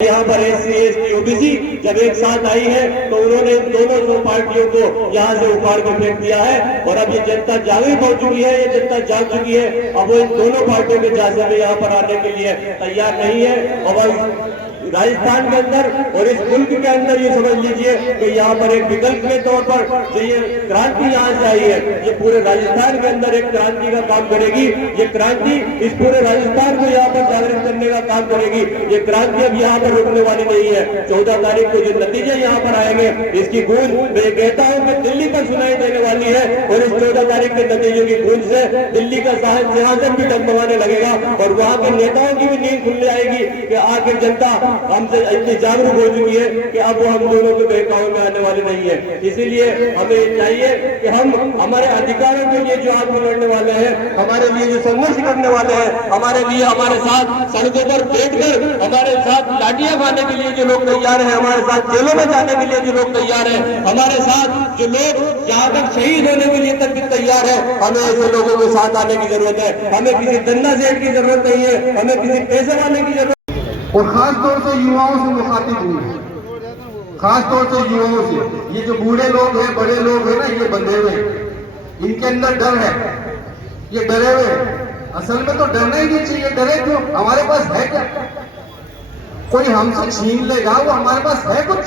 यहाँ पर SC, ST, OBC जब एक साथ आई है तो उन्होंने दोनों पार्टियों को यहाँ से उखाड़ कर फेंक दिया है। और अब ये जनता जागृत हो चुकी है, ये जनता जाग चुकी है। अब वो इन दोनों पार्टियों के झांसे में यहाँ पर आने के लिए तैयार नहीं है। और राजस्थान के अंदर और इस मुल्क के अंदर ये समझ लीजिए कि यहाँ पर एक विकल्प के तौर पर जो ये क्रांति यहाँ से आई है, ये पूरे राजस्थान के अंदर एक क्रांति का काम करेगी। ये क्रांति इस पूरे राजस्थान को यहाँ पर जागृत करने का काम करेगी। ये क्रांति अब यहाँ पर रुकने वाली नहीं है। 14 तारीख को जो नतीजे यहाँ पर आएंगे, इसकी गूंज मैं कहता हूँ कि दिल्ली तक सुनाई देने वाली है। और इस 14 तारीख के नतीजों की गूंज से दिल्ली का सिंहासन भी डगमगाने लगेगा और वहाँ के नेताओं की भी नींद खुलने आएगी कि आखिर जनता हमसे इतनी जागरूक हो चुकी है कि अब वो हम दोनों के बहकावे में आने वाले नहीं है। इसीलिए हमें चाहिए कि हम हमारे अधिकारों के लिए जो आगे लड़ने वाले हैं, हमारे लिए जो संघर्ष करने वाले हैं, हमारे लिए हमारे साथ सड़कों पर बैठकर हमारे साथ लाठियां खाने के लिए जो लोग तैयार हैं, हमारे साथ जेलों में जाने के लिए जो लोग तैयार हैं, हमारे साथ जो लोग यहाँ तक शहीद होने के लिए तक भी तैयार है, हमें ऐसे लोगों के साथ आने की जरूरत है। हमें किसी धन्ना सेठ की जरूरत नहीं है, हमें किसी पैसे वाले की जरूरत। और खास तौर से युवाओं से मुखातिब हुए, खास तौर से युवाओं से। ये जो बूढ़े लोग हैं, बड़े लोग हैं ना, ये बंधे हुए हैं, इनके अंदर डर है, ये डरे हुए हैं। असल में तो डरना ही नहीं चाहिए। डरे क्यों? हमारे पास है क्या? कोई हमसे छीन लेगा, वो हमारे पास है कुछ?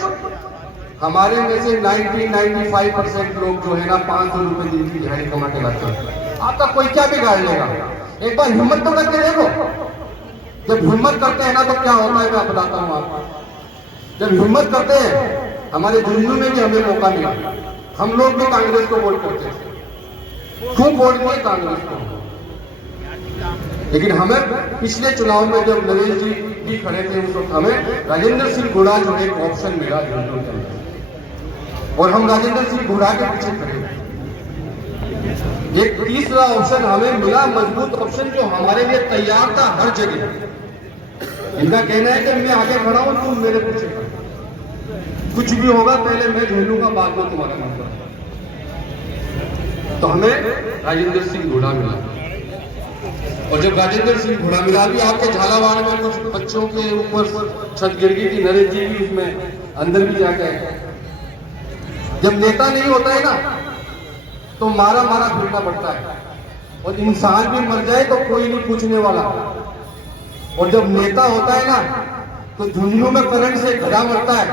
हमारे में से 95% लोग जो है ना 500 रुपए दिन की दिहाड़ी कमा के लाते हैं। आपका कोई क्या बिगाड़ लेगा? एक बार हिम्मत तो करके देखो। जब हिम्मत करते हैं ना तो क्या होता है मैं बताता हूं आपको। जब हिम्मत करते हैं, हमारे झुंझुनू में भी हमें मौका मिला, हम लोग भी कांग्रेस को वोट करते हैं। खूब वोट किए कांग्रेस को। लेकिन हमें पिछले चुनाव में जब नरेश जी भी खड़े थे, उस वक्त हमें राजेंद्र सिंह घोड़ा जो एक ऑप्शन मिला झुंझुनू के अंदर, और हम राजेंद्र सिंह घोड़ा के पीछे खड़े हुए। एक तीसरा ऑप्शन हमें मिला, मजबूत ऑप्शन जो हमारे लिए तैयार था हर जगह। इनका कहना है कि मैं आगे खड़ा हूं, तुम मेरे पीछे खड़ो, कुछ भी होगा पहले मैं झेलूंगा, बाद में तुम्हारा नंबर। तो हमें राजेंद्र सिंह घोड़ा मिला। और जब राजेंद्र सिंह घोड़ा मिला, भी आपके झालावाड़ में कुछ बच्चों के ऊपर छत गिर गई थी, नरेश जी भी उसमें अंदर भी जाके। जब नेता नहीं होता है ना तो मारा मारा फिरना पड़ता है, और इंसान भी मर जाए तो कोई नहीं पूछने वाला। और जब नेता होता है ना तो झुंझुनू में करंट से गधा मरता है,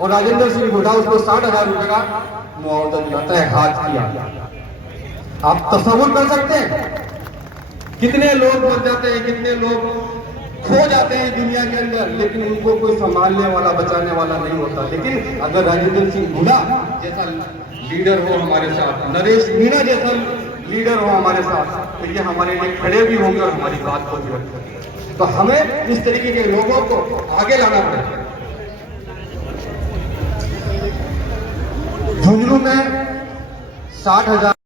और राजेंद्र सिंह घोड़ा उसको 60,000 रुपए का मुआवजा दिलाता है हाथ किया। आप तस्वीर कर सकते हैं कितने लोग मर जाते हैं, कितने लोग खो जाते हैं दुनिया के अंदर, लेकिन उनको कोई संभालने वाला, बचाने वाला नहीं होता। लेकिन अगर राजेंद्र सिंह घोड़ा जैसा लीडर हो हमारे साथ, नरेश मीणा जैसा लीडर हो हमारे साथ, तो ये हमारे लिए खड़े भी होंगे और हमारी बात को भी रखेंगे। तो हमें इस तरीके के लोगों को आगे लाना पड़ेगा। झुंझुनू में 60,000